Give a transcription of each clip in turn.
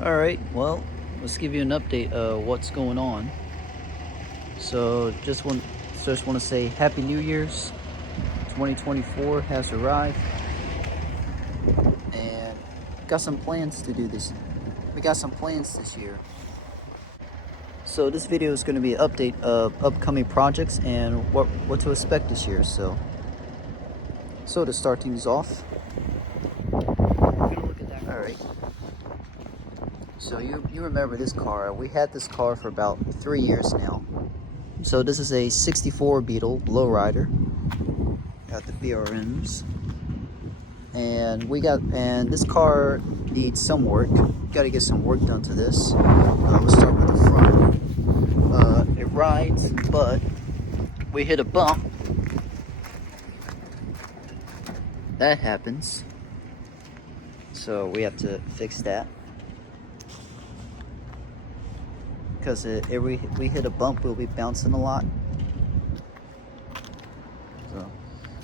Alright, well, let's give you an update of what's going on. So just want to say Happy New Year's. 2024 has arrived, and got some plans to do this. We got some plans this year. So this video is going to be an update of upcoming projects and what to expect this year. So to start things off, alright. So you remember this car? We had this car for about 3 years now. So this is a 64 Beetle lowrider. Got the BRMs, and this car needs some work. Got to get some work done to this. We'll start with the front. It rides, but we hit a bump. That happens, so we have to fix that. Because we hit a bump, we'll be bouncing a lot.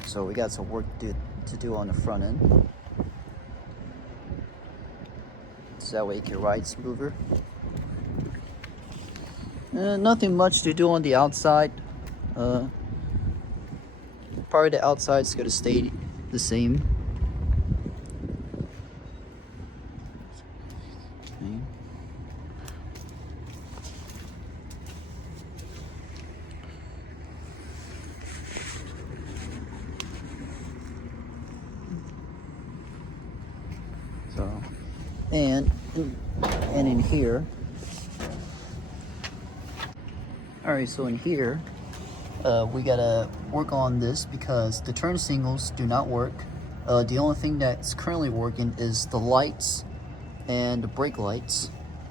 So we got some work to do on the front end, so that way you can ride smoother. Nothing much to do on the outside. Probably the outside's gonna stay the same. Okay. So, and in here, all right. So in here, we gotta work on this because the turn signals do not work. The only thing that's currently working is the lights and the brake lights.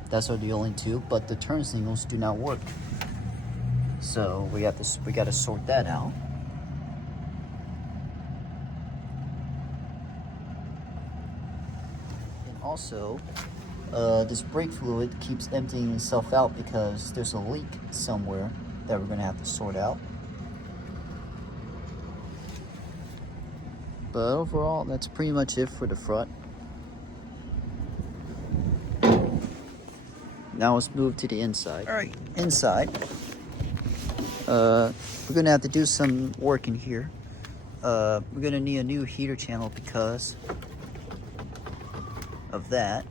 Those are the only two, but the turn signals do not work. So we gotta sort that out. Also, this brake fluid keeps emptying itself out because there's a leak somewhere that we're gonna have to sort out. But overall, that's pretty much it for the front. Now let's move to the inside. All right, inside. We're gonna have to do some work in here. We're gonna need a new heater channel because of that,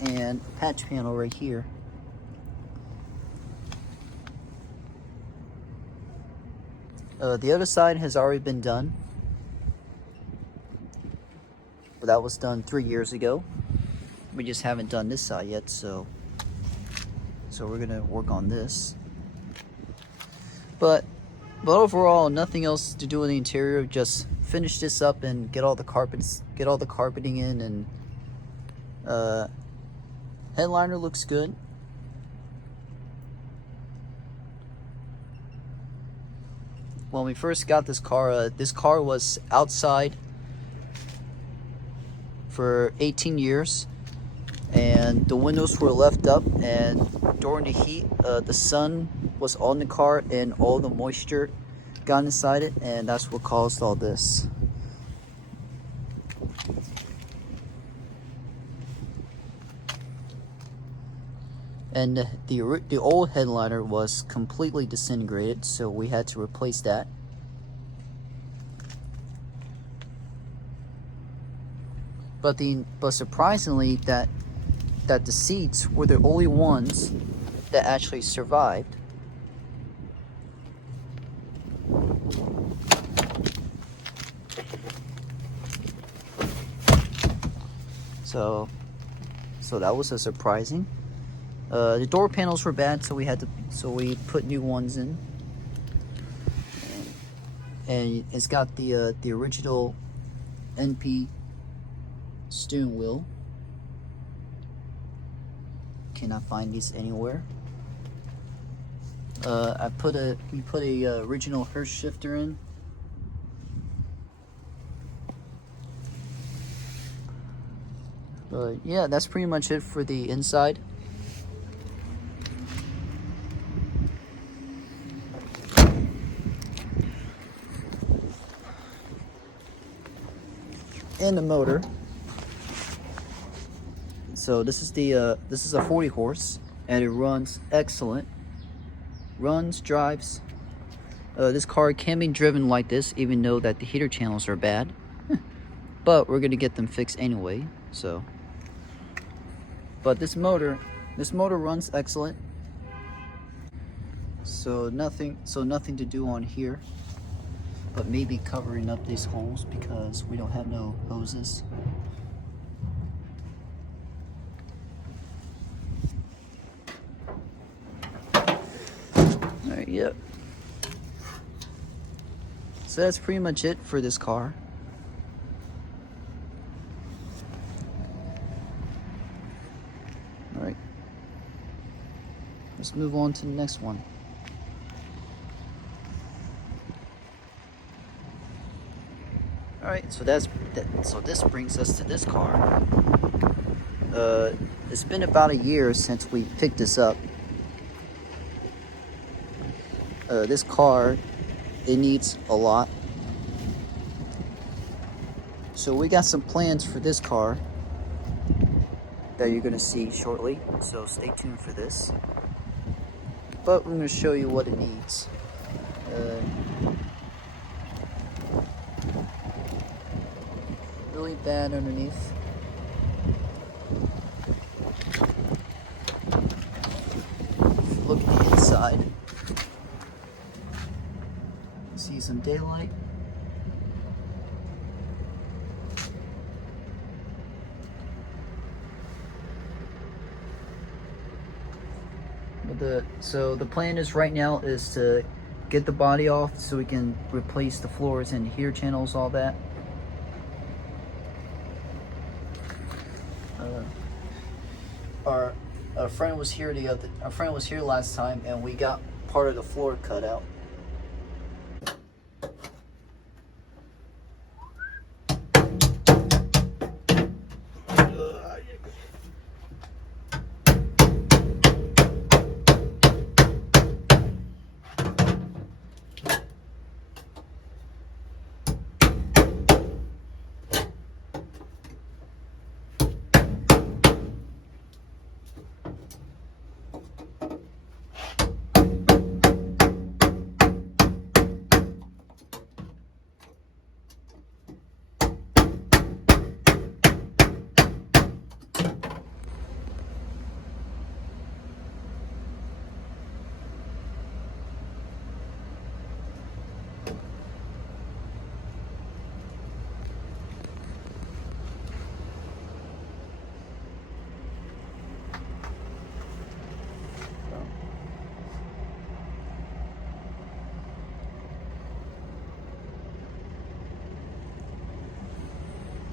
and a patch panel right here. The other side has already been done, but that was done 3 years ago. We just haven't done this side yet, so we're gonna work on this. But overall, nothing else to do in the interior. Just finish this up and get all the carpeting in, and headliner looks good. When we first got this car was outside for 18 years, and the windows were left up, and during the heat, the sun was on the car and all the moisture got inside it, and that's what caused all this. And the old headliner was completely disintegrated, so we had to replace that. But surprisingly, that the seats were the only ones that actually survived. So that was surprising. The door panels were bad, so we put new ones in. And it's got the original NP steering wheel. Cannot find these anywhere. We put a original Hertz shifter in. But yeah, that's pretty much it for the inside. And the motor. So this is a 40 horse, and it runs excellent. Runs, drives. This car can be driven like this, even though that the heater channels are bad. But we're gonna get them fixed anyway. So, but this motor runs excellent. So nothing to do on here, but maybe covering up these holes because we don't have no hoses. Alright, yep. So that's pretty much it for this car. Alright. Let's move on to the next one. Alright, so this brings us to this car. It's been about a year since we picked this up. This car, it needs a lot. So we got some plans for this car that you're gonna see shortly, so stay tuned for this. But I'm gonna show you what it needs. Really bad underneath. Look at the inside. See some daylight. So the plan is right now is to get the body off so we can replace the floors and heater channels, all that. Our friend was here last time, and we got part of the floor cut out.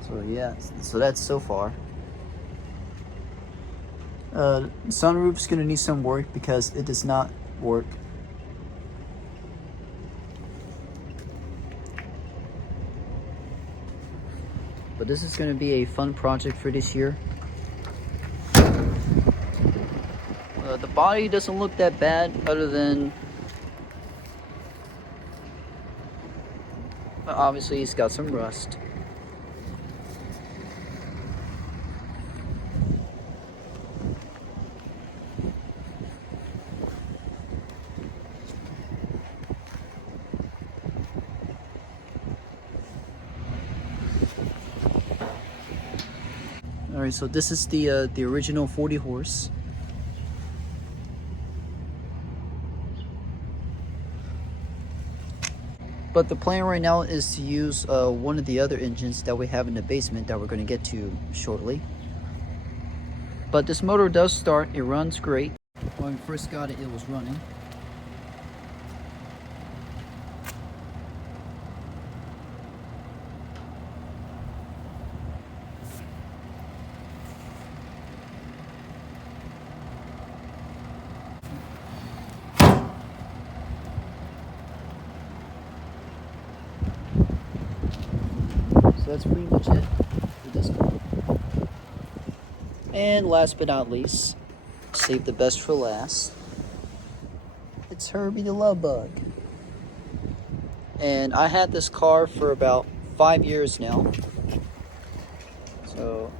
So yeah, so that's so far. Sunroof's gonna need some work because it does not work. But this is gonna be a fun project for this year. The body doesn't look that bad, other than obviously it's got some rust. Alright, so this is the original 40 horse. But the plan right now is to use one of the other engines that we have in the basement that we're going to get to shortly. But this motor does start, it runs great. When we first got it, it was running. So that's pretty much it for this car. And last but not least, save the best for last. It's Herby the Love Bug. And I had this car for about 5 years now. So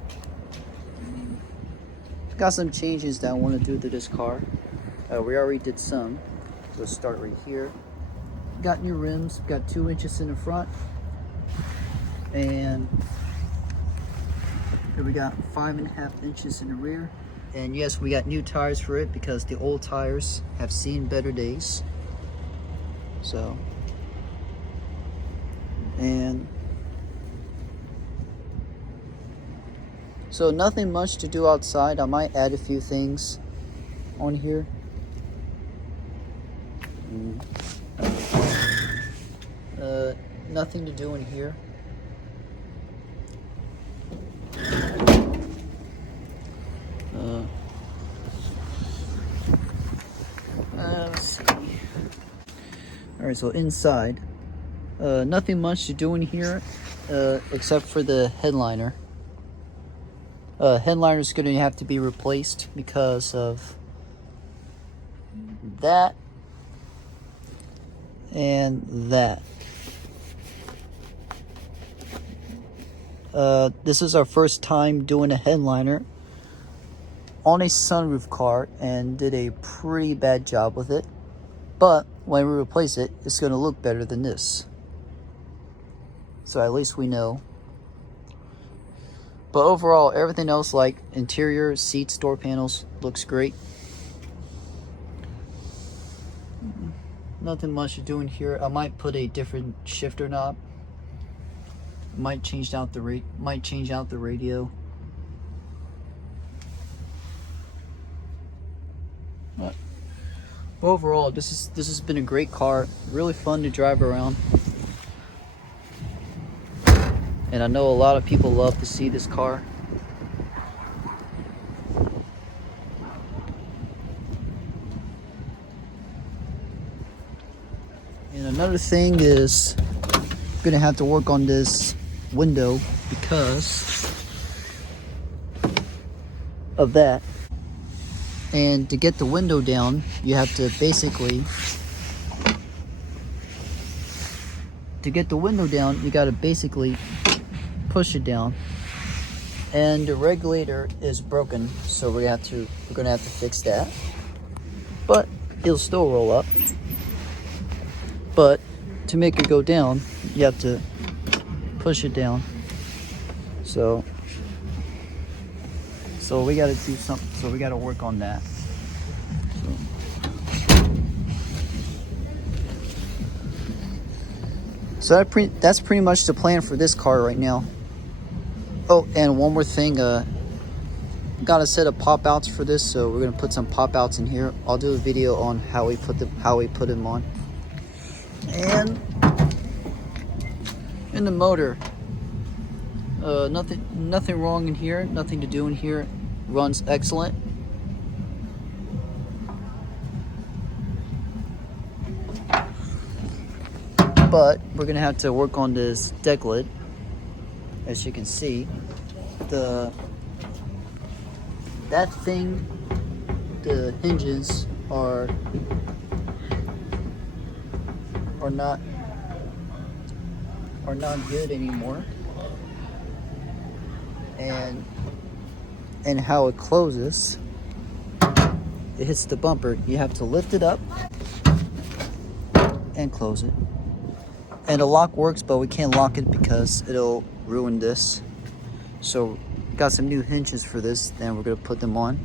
got some changes that I want to do to this car. We already did some. Let's start right here. Got new rims, got 2 inches in the front, and here we got 5.5 inches in the rear. And yes, we got new tires for it because the old tires have seen better days. So, and so nothing much to do outside. I might add a few things on here. Nothing to do in here. Let's see. Alright, so inside, nothing much to do in here, except for the headliner. Headliner is going to have to be replaced because of that and that. This is our first time doing a headliner on a sunroof car and did a pretty bad job with it. But when we replace it, it's going to look better than this. So at least we know. But overall, everything else like interior, seats, door panels looks great. Nothing much to do in here. I might put a different shifter knob. Might change out the radio. But overall, this has been a great car. Really fun to drive around. And I know a lot of people love to see this car. And another thing is, I'm gonna have to work on this window because of that. And to get the window down, you have to basically, you gotta basically push it down. And the regulator is broken, so we're gonna have to fix that. But it'll still roll up. But to make it go down, you have to push it down. So we got to do something. So we got to work on that. So that's pretty much the plan for this car right now. Oh, and one more thing. Got a set of pop outs for this, so we're gonna put some pop outs in here. I'll do a video on how we put them on. And in the motor, nothing wrong in here. Nothing to do in here. Runs excellent. But we're gonna have to work on this deck lid. As you can see, the hinges are not good anymore. And how it closes, it hits the bumper. You have to lift it up and close it. And the lock works, but we can't lock it because it'll ruin this. So got some new hinges for this, and we're gonna put them on.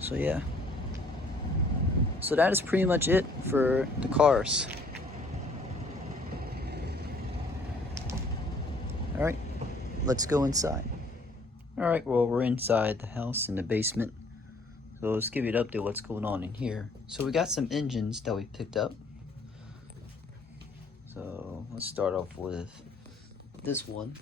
So yeah. So that is pretty much it for the cars. All right, let's go inside. All right, well, we're inside the house in the basement. So let's give you an update what's going on in here. So we got some engines that we picked up. So let's start off with this one.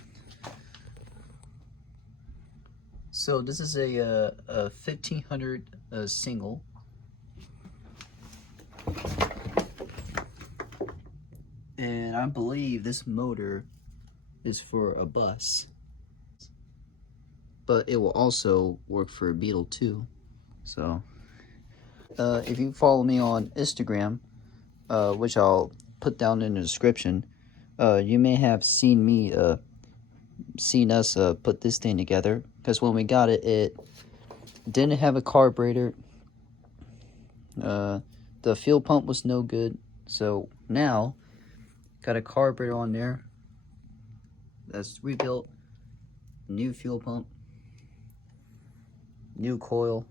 So this is a 1500 single. And I believe this motor is for a bus. But it will also work for a Beetle too. So if you follow me on Instagram, which I'll put down in the description, you may have seen me seen us put this thing together, because when we got it, it didn't have a carburetor. The fuel pump was no good, so now got a carburetor on there that's rebuilt, new fuel pump, new coil,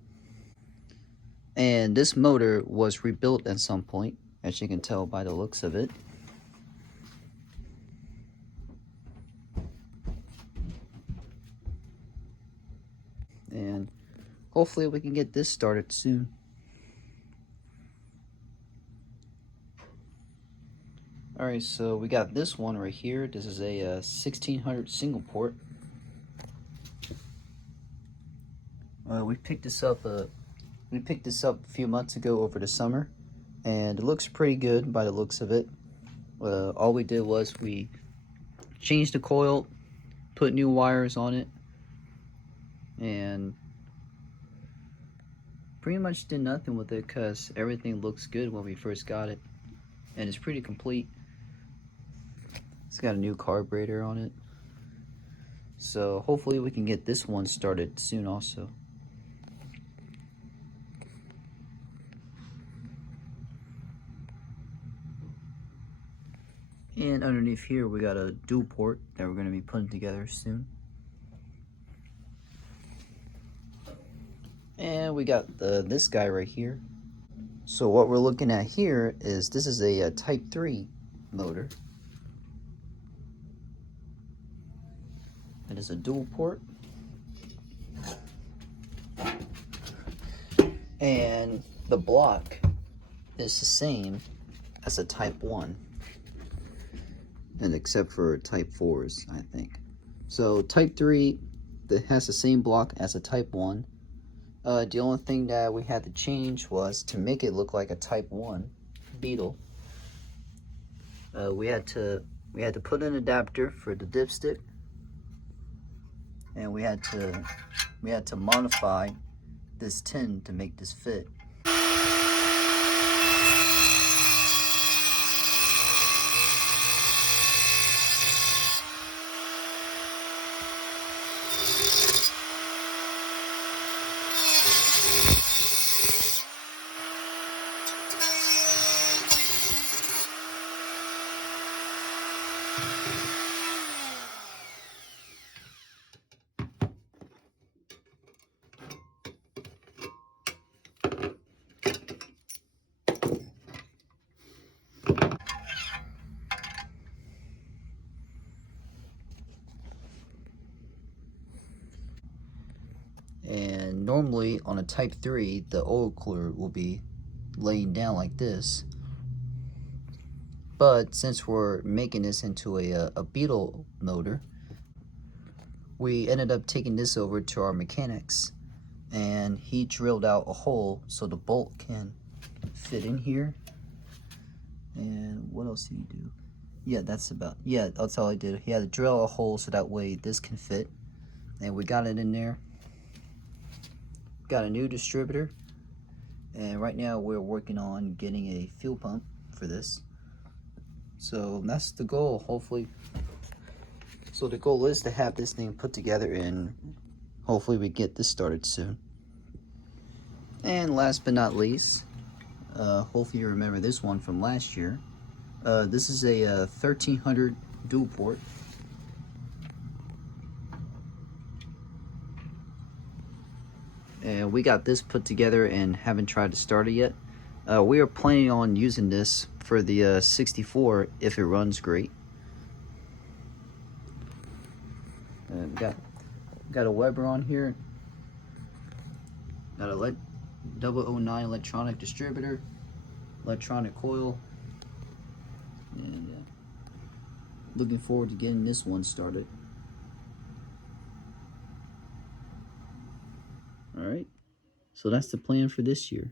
and this motor was rebuilt at some point, as you can tell by the looks of it. And hopefully we can get this started soon. Alright, so we got this one right here. This is a 1600 single port. We picked this up a few months ago over the summer, and it looks pretty good by the looks of it. All we did was we changed the coil, put new wires on it, and pretty much did nothing with it because everything looks good when we first got it, and it's pretty complete. It's got a new carburetor on it, so hopefully we can get this one started soon also. And underneath here we got a dual port that we're going to be putting together soon. And we got this guy right here. So what we're looking at here is this is a Type 3 motor. It is a dual port. And the block is the same as a Type 1. And except for Type 4s, I think. So Type 3 that has the same block as a Type 1. The only thing that we had to change was to make it look like a Type 1 Beetle. We had to put an adapter for the dipstick, and we had to modify this tin to make this fit. And normally on a Type 3, the oil cooler will be laying down like this. But since we're making this into a Beetle motor, we ended up taking this over to our mechanics, and he drilled out a hole so the bolt can fit in here. And what else did he do? Yeah, that's all I did. He had to drill a hole so that way this can fit, and we got it in there. Got a new distributor, and right now we're working on getting a fuel pump for this. So that's the goal, hopefully. So the goal is to have this thing put together, and hopefully we get this started soon. And last but not least, hopefully you remember this one from last year. This is a 1300 dual port. And we got this put together and haven't tried to start it yet. We are planning on using this for the 64 if it runs great. Got a Weber on here. Got a 009 electronic distributor, electronic coil, and looking forward to getting this one started. Alright, so that's the plan for this year.